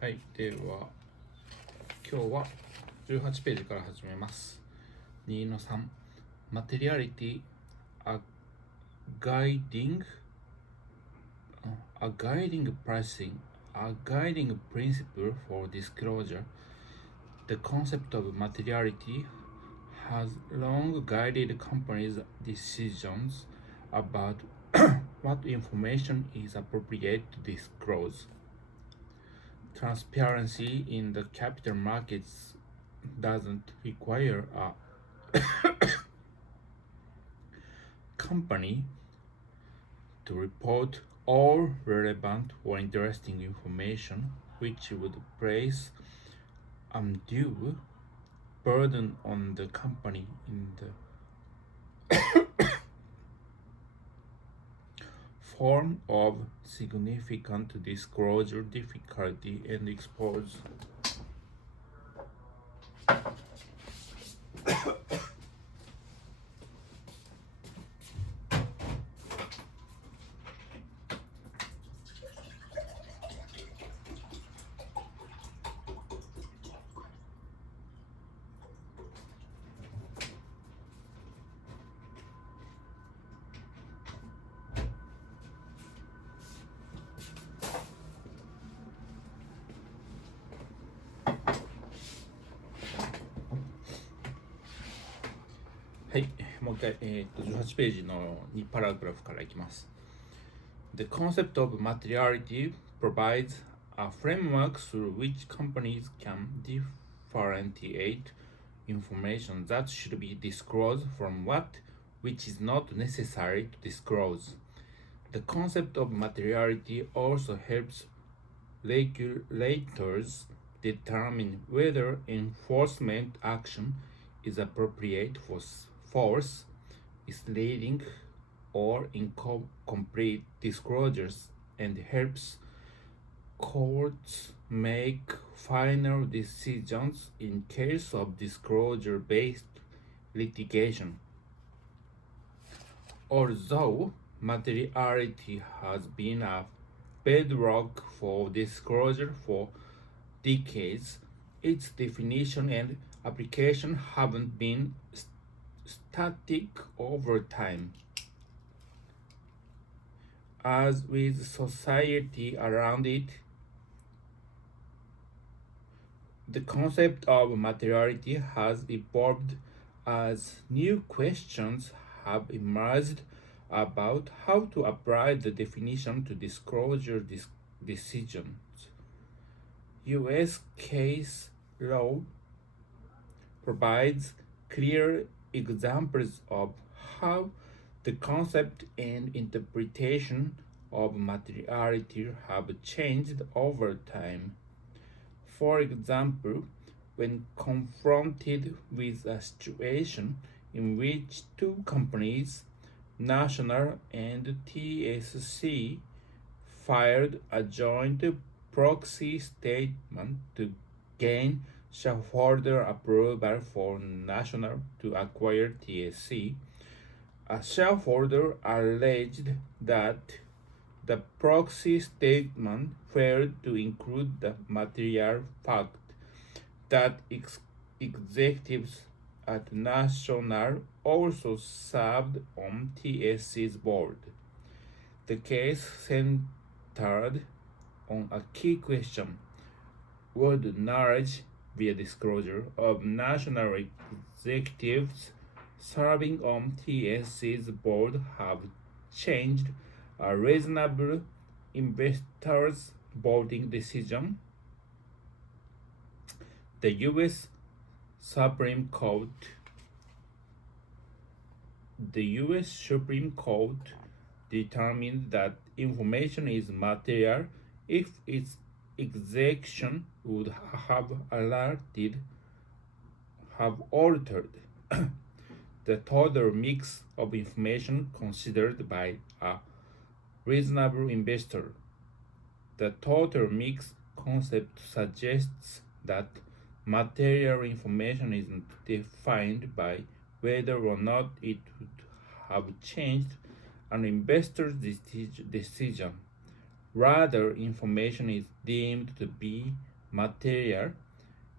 はい、では今日は18ページから始めます。2の3 Materiality a guiding pricing a guiding principle for disclosure. The concept of materiality has long guided companies' decisions about what information is appropriate to disclose. Transparency in the capital markets doesn't require a company to report all relevant or interesting information, which would place undue burden on the company in the form of significant disclosure difficulty and exposeはい、もう一回、18ページの2パラグラフからいきます。The concept of materiality provides a framework through which companies can differentiate information that should be disclosed from which is not necessary to disclose. The concept of materiality also helps regulators determine whether enforcement action is appropriate for false, misleading, or incomplete disclosures, and helps courts make final decisions in case of disclosure-based litigation. Although materiality has been a bedrock for disclosure for decades, its definition and application haven't been static over time. As with society around it, the concept of materiality has evolved as new questions have emerged about how to apply the definition to disclosure decisions. US case law provides clear examples of how the concept and interpretation of materiality have changed over time. For example, when confronted with a situation in which two companies, National and TSC, filed a joint proxy statement to gain shareholder approval for National to acquire TSC, a shareholder alleged that the proxy statement failed to include the material fact that executives at National also served on TSC's board. The case centered on a key question: would knowledge via disclosure of National executives serving on TSC's board have changed a reasonable investor's voting decision? The U.S. Supreme Court determined that information is material if its execution would have altered the total mix of information considered by a reasonable investor. The total mix concept suggests that material information isn't defined by whether or not it would have changed an investor's decision. Rather, information is deemed to be material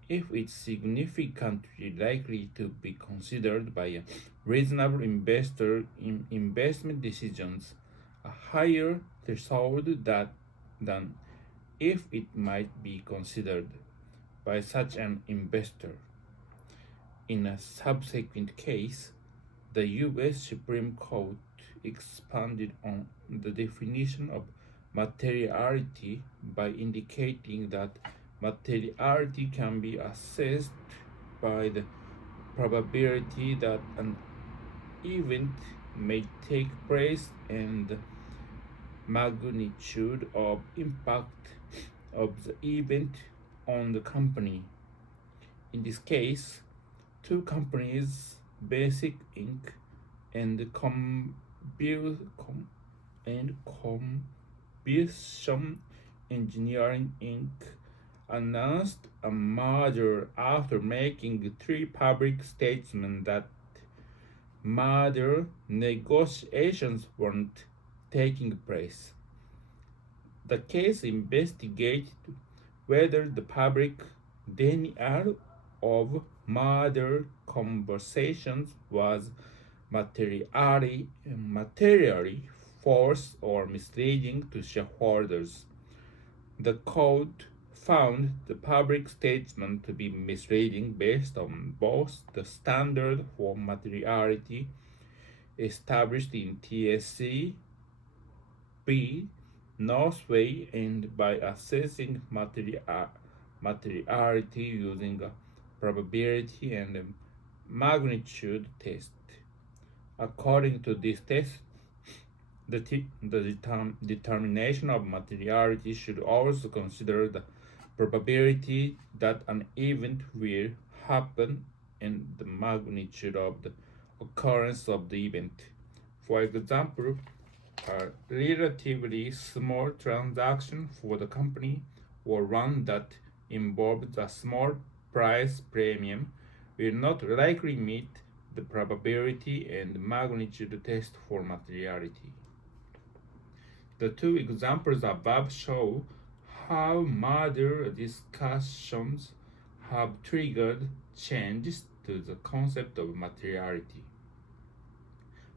if it's significantly likely to be considered by a reasonable investor in investment decisions, a higher threshold than if it might be considered by such an investor. In a subsequent case, the U.S. Supreme Court expanded on the definition of materiality by indicating that materiality can be assessed by the probability that an event may take place and the magnitude of impact of the event on the company. In this case, two companies, Basic Inc. and Combustion Engineering Inc., announced a merger after making three public statements that merger negotiations weren't taking place. The case investigated whether the public denial of merger conversations was materially false or misleading to shareholders. The court found the public statement to be misleading based on both the standard for materiality established in TSC B Northway and by assessing materiality using a probability and magnitude test. According to this test, the determination of materiality should also consider the probability that an event will happen and the magnitude of the occurrence of the event. For example, a relatively small transaction for the company or one that involves a small price premium will not likely meet the probability and magnitude test for materiality. The two examples above show how merger discussions have triggered changes to the concept of materiality.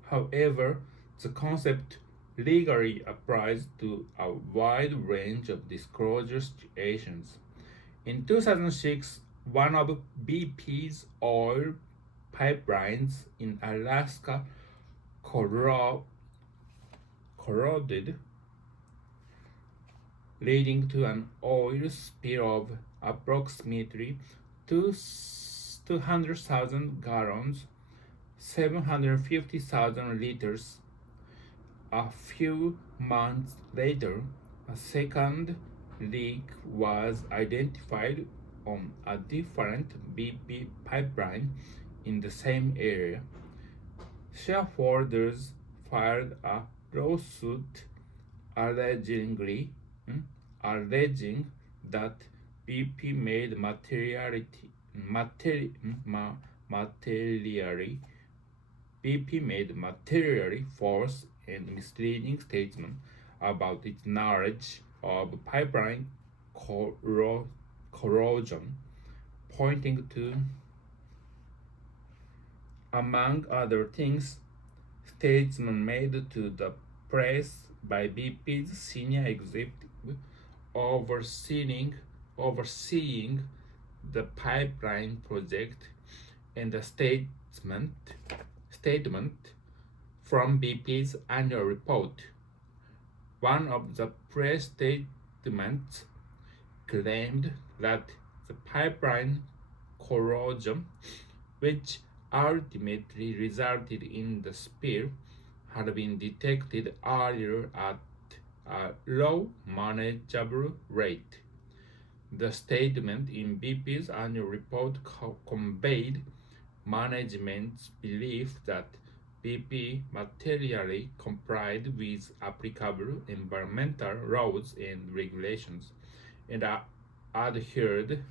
However, the concept legally applies to a wide range of disclosure situations. In 2006, one of BP's oil pipelines in Alaska corroded, leading to an oil spill of approximately 200,000 gallons, 750,000 liters. A few months later, a second leak was identified on a different BP pipeline in the same area. Shareholders filed a lawsuit alleging that BP made materially false and misleading statements about its knowledge of pipeline corrosion, pointing to, among other things, statements made to the press by BP's senior executive overseeing the pipeline project and a statement from BP's annual report. One of the press statements claimed that the pipeline corrosion, which ultimately resulted in the spill, had been detected earlier at a low manageable rate. The statement in BP's annual report conveyed management's belief that BP materially complied with applicable environmental laws and regulations and adhered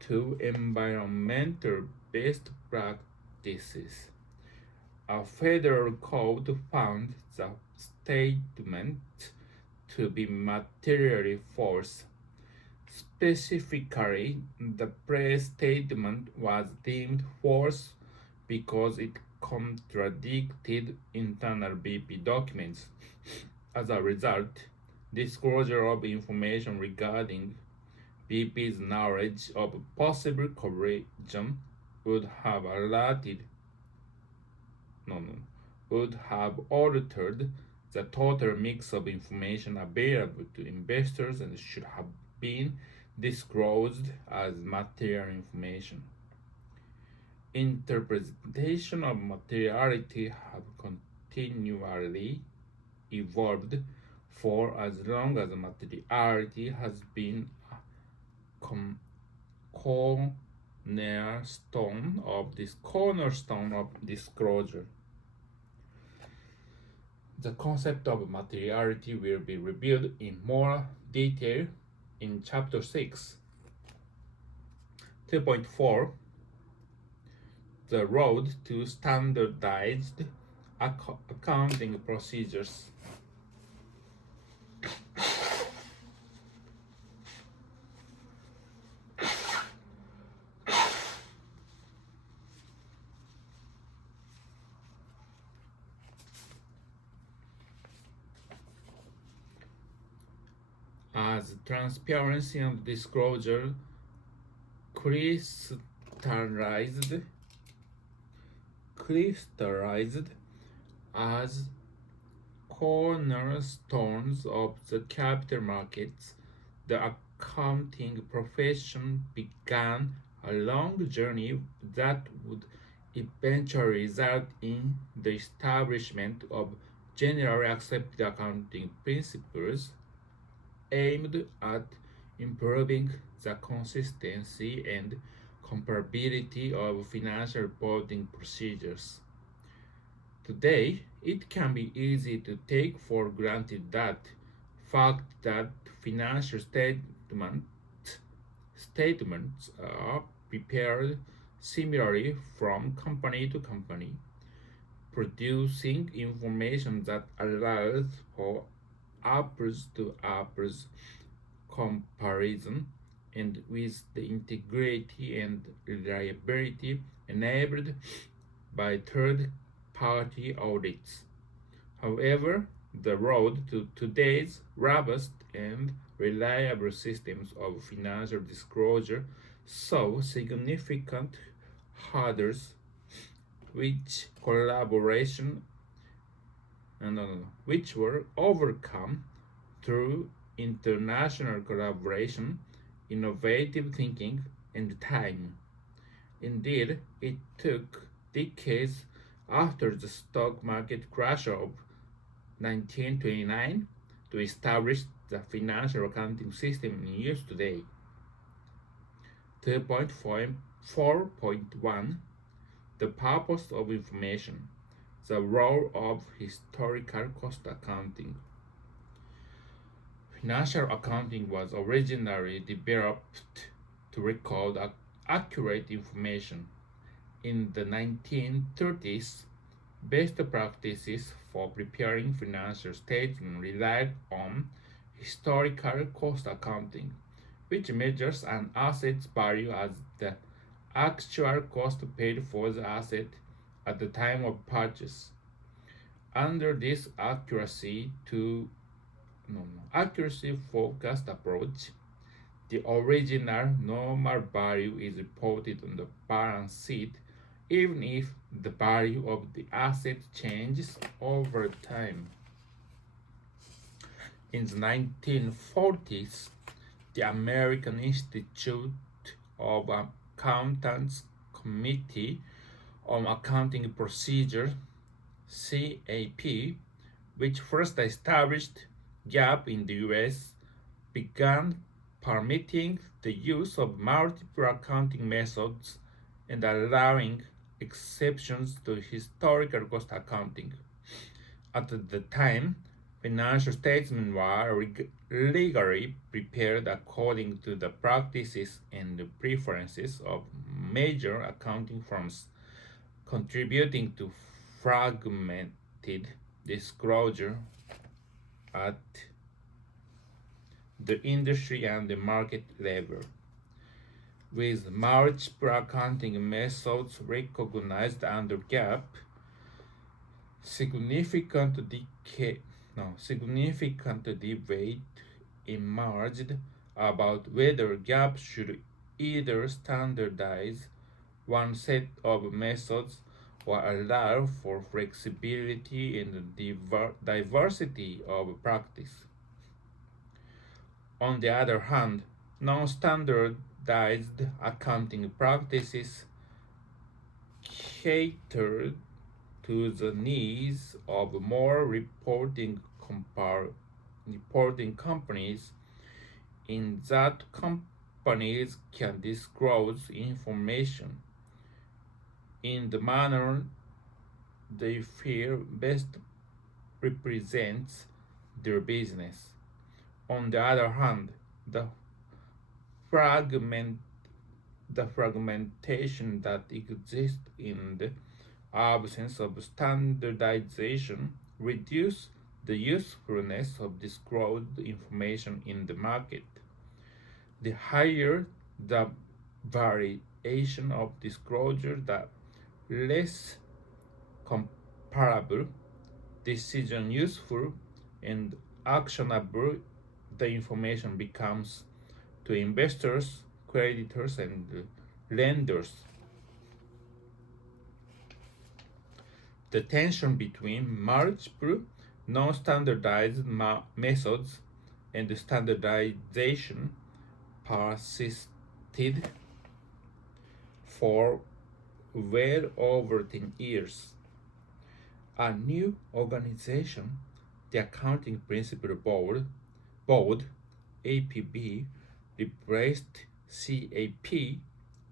to environmental best practices. A federal court found the statement to be materially false. Specifically, the press statement was deemed false because it contradicted internal BP documents. As a result, disclosure of information regarding BP's knowledge of possible collusion would have alerted, no, no, would have altered the total mix of information available to investors and should have been disclosed as material information. Interpretation of materiality have continually evolved for as long as materiality has been a cornerstone of disclosure. The concept of materiality will be reviewed in more detail in Chapter 6. 2.4 The road to standardized accounting procedures. As transparency and disclosure crystallized as cornerstones of the capital markets, the accounting profession began a long journey that would eventually result in the establishment of generally accepted accounting principles aimed at improving the consistency and comparability of financial reporting procedures. Today, it can be easy to take for granted that fact that financial statements are prepared similarly from company to company, producing information that allows for apples to apples comparison and with the integrity and reliability enabled by third party audits. However, the road to today's robust and reliable systems of financial disclosure saw significant hurdles which collaboration which were overcome through international collaboration, innovative thinking, and time. Indeed, it took decades after the stock market crash of 1929 to establish the financial accounting system in use today. 2.4.1 The purpose of information, the role of historical cost accounting. Financial accounting was originally developed to record accurate information. In the 1930s, best practices for preparing financial statements relied on historical cost accounting, which measures an asset's value as the actual cost paid for the asset at the time of purchase. Under this accuracy focused approach, the original normal value is reported on the balance sheet even if the value of the asset changes over time. In the 1940s, the American Institute of Accountants Committee on Accounting Procedure (CAP), which first established GAAP in the US, began permitting the use of multiple accounting methods and allowing exceptions to historical cost accounting. At the time, financial statements were legally prepared according to the practices and preferences of major accounting firms, contributing to fragmented disclosure at the industry and the market level. With multiple accounting methods recognized under GAAP, significant debate emerged about whether GAAP should either standardize one set of methods or allow for flexibility in the diversity of practice. On the other hand, non-standardized accounting practices cater to the needs of more reporting companies in that companies can disclose information in the manner they feel best represents their business. On the other hand, fragment, the fragmentation that exists in the absence of standardization reduces the usefulness of disclosed information in the market. The higher the variation of disclosure, the less comparable, decision useful, and actionable the information becomes to investors, creditors, and lenders. The tension between multiple non-standardized methods and standardization persisted for well over 10 years. A new organization, the Accounting Principle Board APB, replaced CAP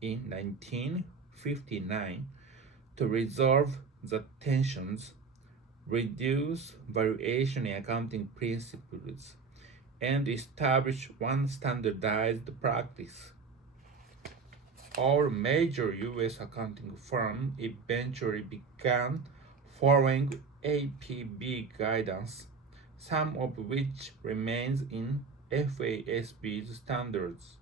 in 1959 to resolve the tensions, reduce variation in accounting principles, and establish one standardized practice. All major US accounting firms eventually began following APB guidance, some of which remains in FASB's standards.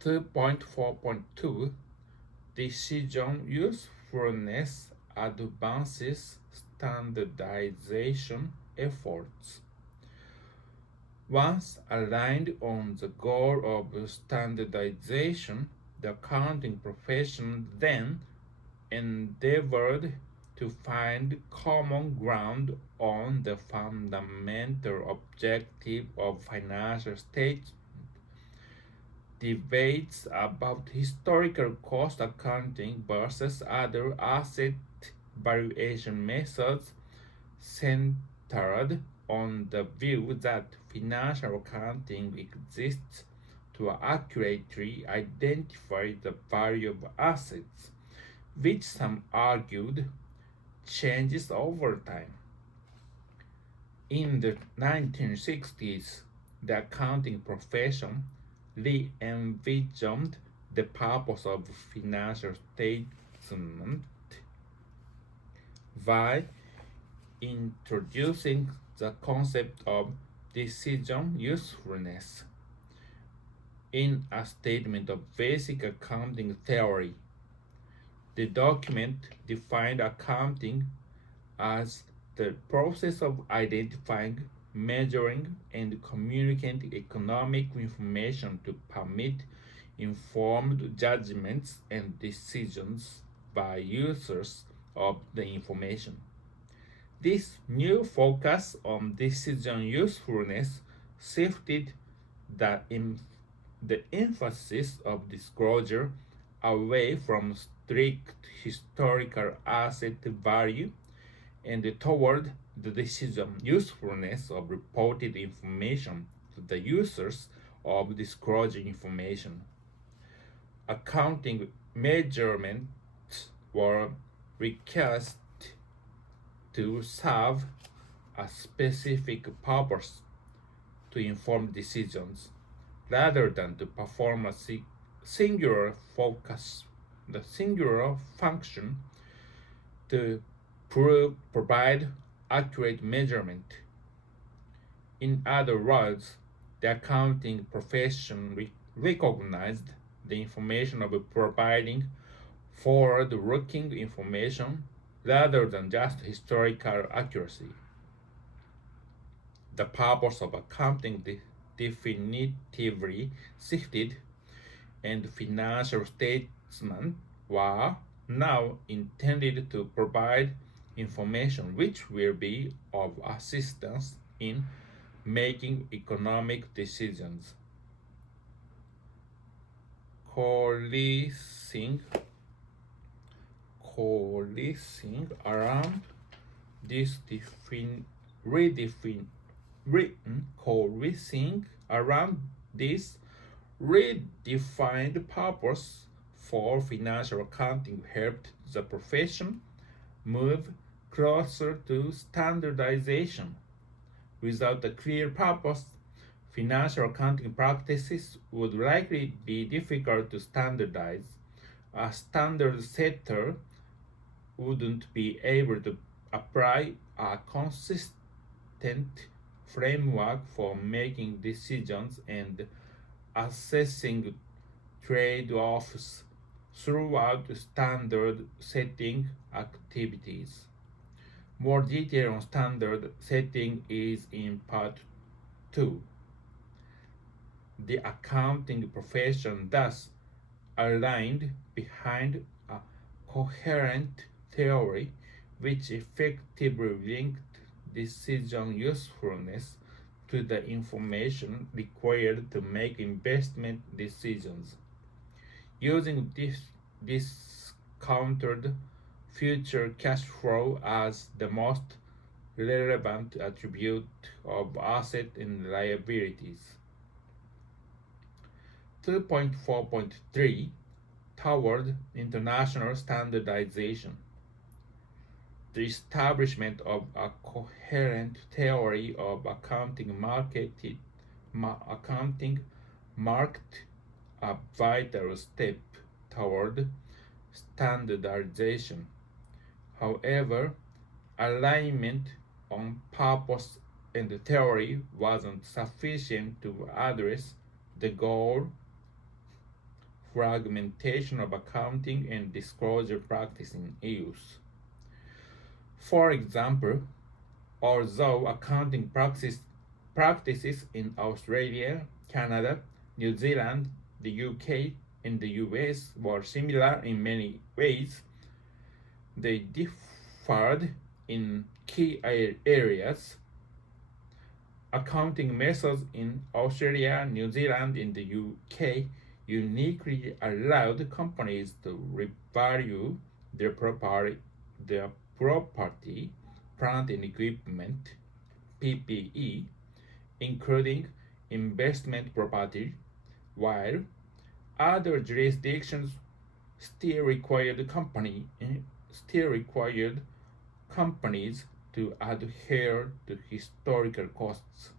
2.4.2 Decision usefulness advances standardization efforts. Once aligned on the goal of standardization, the accounting profession then endeavored to find common ground on the fundamental objective of financial statement. Debates about historical cost accounting versus other asset valuation methods centered on the view that financial accounting exists to accurately identify the value of assets, which some argued changes over time. In the 1960s, the accounting profession re-envisioned the purpose of financial statement by introducing the concept of decision usefulness. In a statement of basic accounting theory, the document defined accounting as the process of identifying, measuring, and communicating economic information to permit informed judgments and decisions by users of the information. This new focus on decision usefulness shifted the emphasis of disclosure away from strict historical asset value and toward the decision usefulness of reported information to the users of disclosure information. Accounting measurements were recast to serve a specific purpose to inform decisions rather than to perform a singular function to provide accurate measurement. In other words, the accounting profession recognized the information of providing forward-looking information rather than just historical accuracy. The purpose of accounting definitively shifted, and financial statements were now intended to provide information which will be of assistance in making economic decisions. Coalescing around this coalescing around this redefined purpose for financial accounting helped the profession move closer to standardization. Without a clear purpose, financial accounting practices would likely be difficult to standardize. A standard setter wouldn't be able to apply a consistent framework for making decisions and assessing trade-offs throughout standard setting activities. More detail on standard setting is in part 2. The accounting profession thus aligned behind a coherent theory which effectively linked decision usefulness to the information required to make investment decisions. Using this discounted future cash flow as the most relevant attribute of assets and liabilities. 2.4.3 Toward international standardization. The establishment of a coherent theory of accounting marked a vital step toward standardization. However, alignment on purpose and theory wasn't sufficient to address the goal: fragmentation of accounting and disclosure practice in use. For example, although accounting practices in Australia, Canada, New Zealand, the UK, and the US were similar in many ways, they differed in key areas. Accounting methods in Australia, New Zealand, and the UK uniquely allowed companies to revalue their property, plant and equipment, PPE, including investment property, while other jurisdictions still required companies to adhere to historical costs.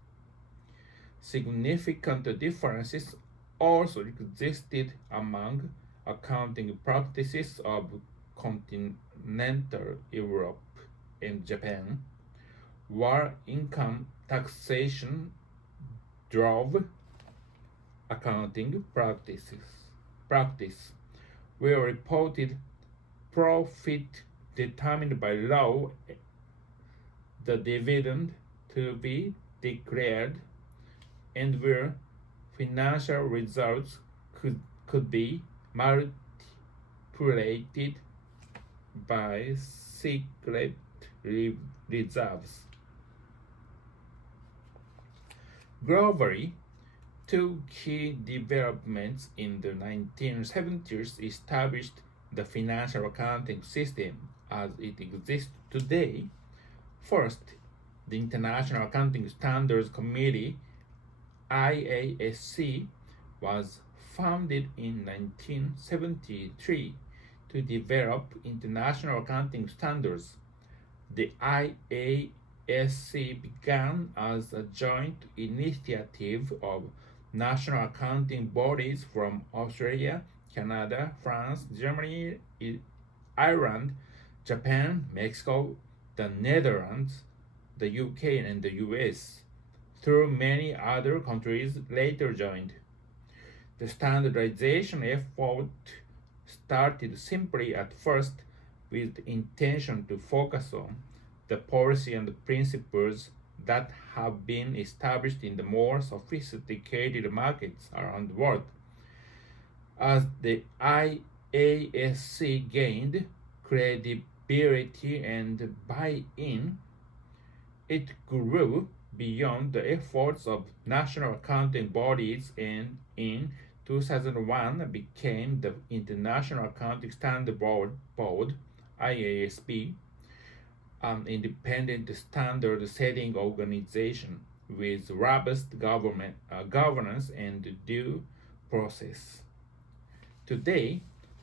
Significant differences also existed among accounting practices of continental Europe and Japan, where income taxation drove accounting practice, where reported profit determined by law the dividend to be declared, and where financial results could be manipulated by secret reserves. Globally, two key developments in the 1970s established the financial accounting system as it exists today. First, the International Accounting Standards Committee (IASC) was founded in 1973 to develop international accounting standards. The IASC began as a joint initiative of national accounting bodies from Australia, Canada, France, Germany, Ireland, Japan, Mexico, the Netherlands, the UK, and the US. though many other countries later joined. The standardization effort started simply at first with the intention to focus on the policy and principles that have been established in the more sophisticated markets around the world. As the IASC gained credibility and buy-in, it grew beyond the efforts of national accounting bodies and in 2001 became the International Accounting Standard Board IASB, an independent standard setting organization with robust governance and due process. Today,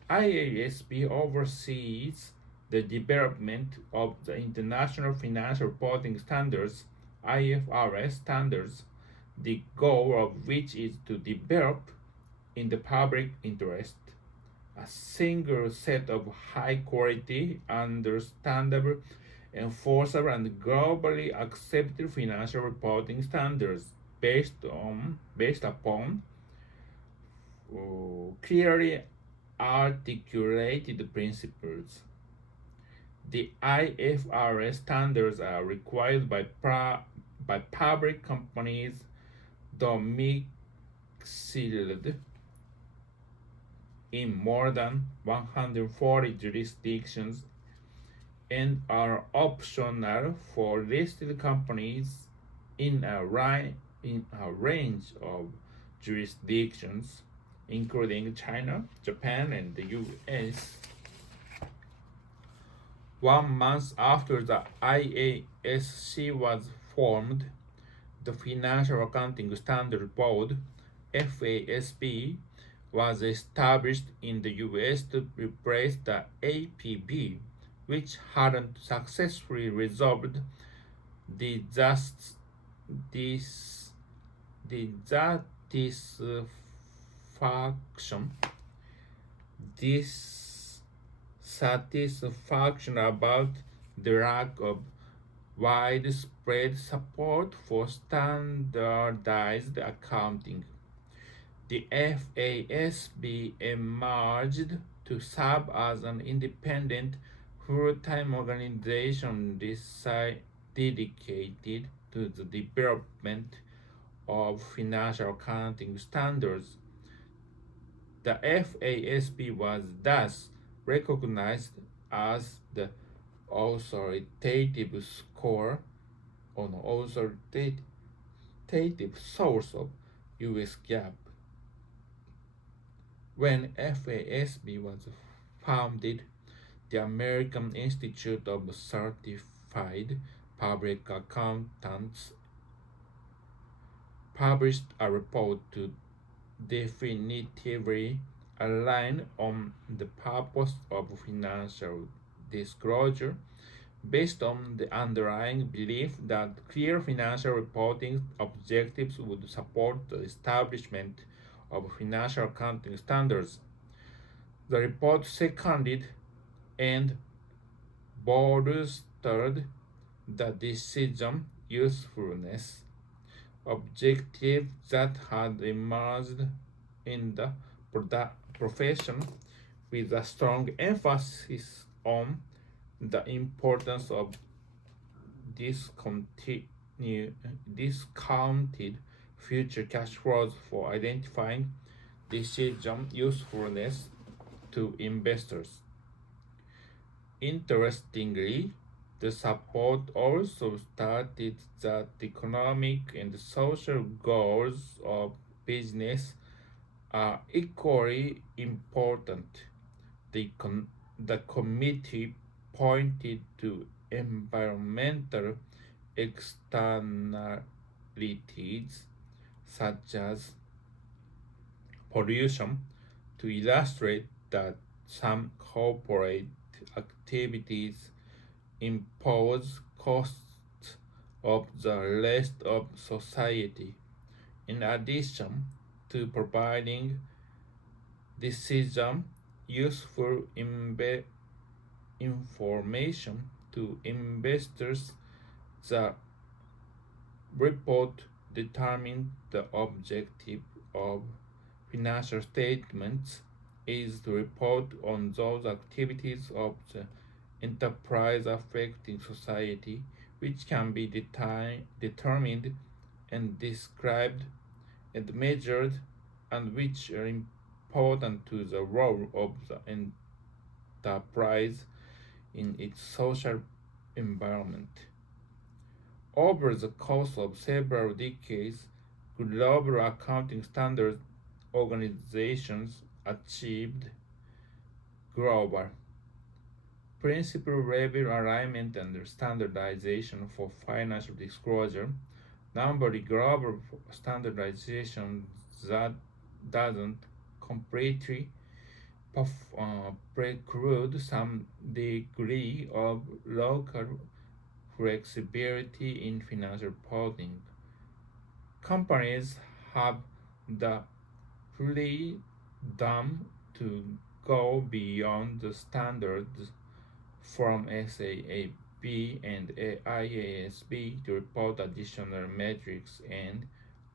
IASB oversees the development of the International Financial Reporting Standards IFRS standards, the goal of which is to develop, in the public interest, a single set of high quality, understandable, enforceable, and globally accepted financial reporting standards based upon clearly articulated principles. The IFRS standards are required by public companies domiciled in more than 140 jurisdictions and are optional for listed companies in a range of jurisdictions, including China, Japan, and the US. 1 month after the IASC was formed, the Financial Accounting Standard Board (FASB) was established in the US to replace the APB, which hadn't successfully resolved the dissatisfaction dissatisfaction about the lack of widespread support for standardized accounting. The FASB emerged to serve as an independent, full-time organization dedicated to the development of financial accounting standards. The FASB was thus recognized as the authoritative score or authoritative source of US GAAP. When FASB was founded, the American Institute of Certified Public Accountants published a report to definitively align on the purpose of financial disclosure based on the underlying belief that clear financial reporting objectives would support the establishment of financial accounting standards. The report seconded and bolstered the decision usefulness objective that had emerged in the profession, with a strong emphasis on the importance of discounted future cash flows for identifying decision usefulness to investors. Interestingly, the support also stated that the economic and social goals of business are equally important. The committee pointed to environmental externalities such as pollution to illustrate that some corporate activities impose costs of the rest of society. In addition to providing decision useful information to investors, the report determine the objective of financial statements is to report on those activities of the enterprise affecting society which can be determined and described and measured and which are important to the role of the enterprise in its social environment. Over the course of several decades, global accounting standards organizations achieved global principal level alignment and standardization for financial disclosure. Number global standardization that doesn't completely preclude some degree of local flexibility in financial reporting. Companies have the freedom to go beyond the standards from SAAB and IASB to report additional metrics and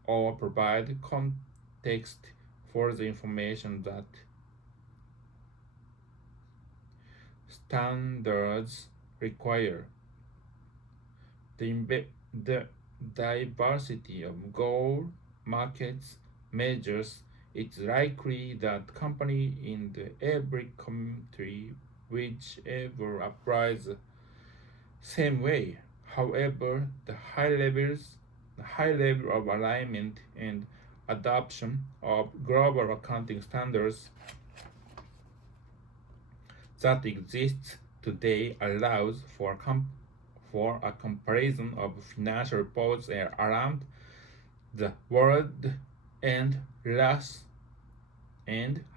or provide context for the information that standards require. The diversity of goal markets measures it's likely that company in every country whichever applies the same way. However, the high level of alignment and adoption of global accounting standards that exists today allows for a comparison of financial reports around the world and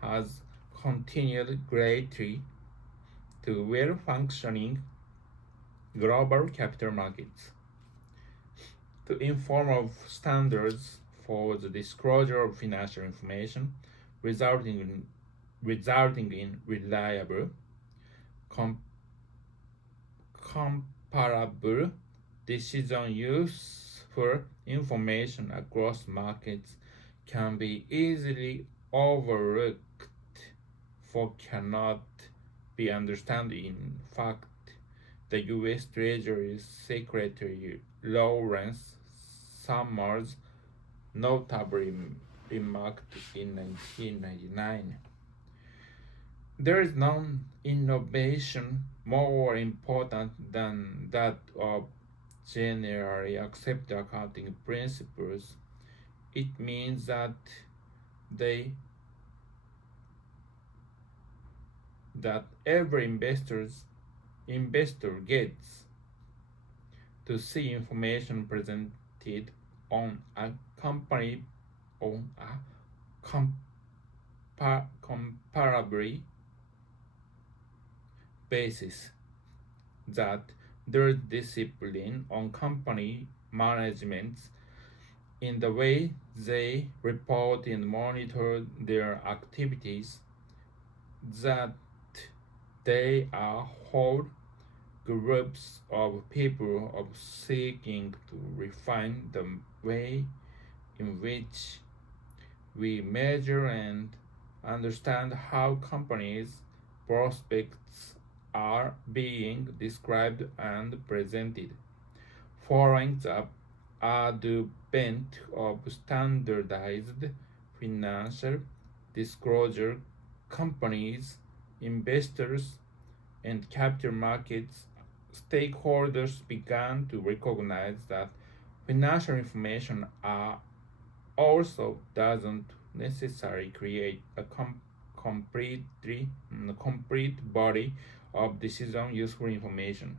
has continued greatly to well-functioning global capital markets. To inform of standards for the disclosure of financial information, resulting in reliable, comparable decision useful information across markets can be easily overlooked for cannot be understood. In fact, the U.S. Treasury Secretary Lawrence Summers notably remarked in 1999. There is no innovation more important than that of generally accepted accounting principles. It means that every investor gets to see information presented on a comparably basis, that their discipline on company management in the way they report and monitor their activities, that they are whole groups of people of seeking to refine the way in which we measure and understand how companies' prospects are being described and presented. Following the advent of standardized financial disclosure, companies, investors, and capital markets stakeholders began to recognize that financial information also doesn't necessarily create a complete body of decision useful information.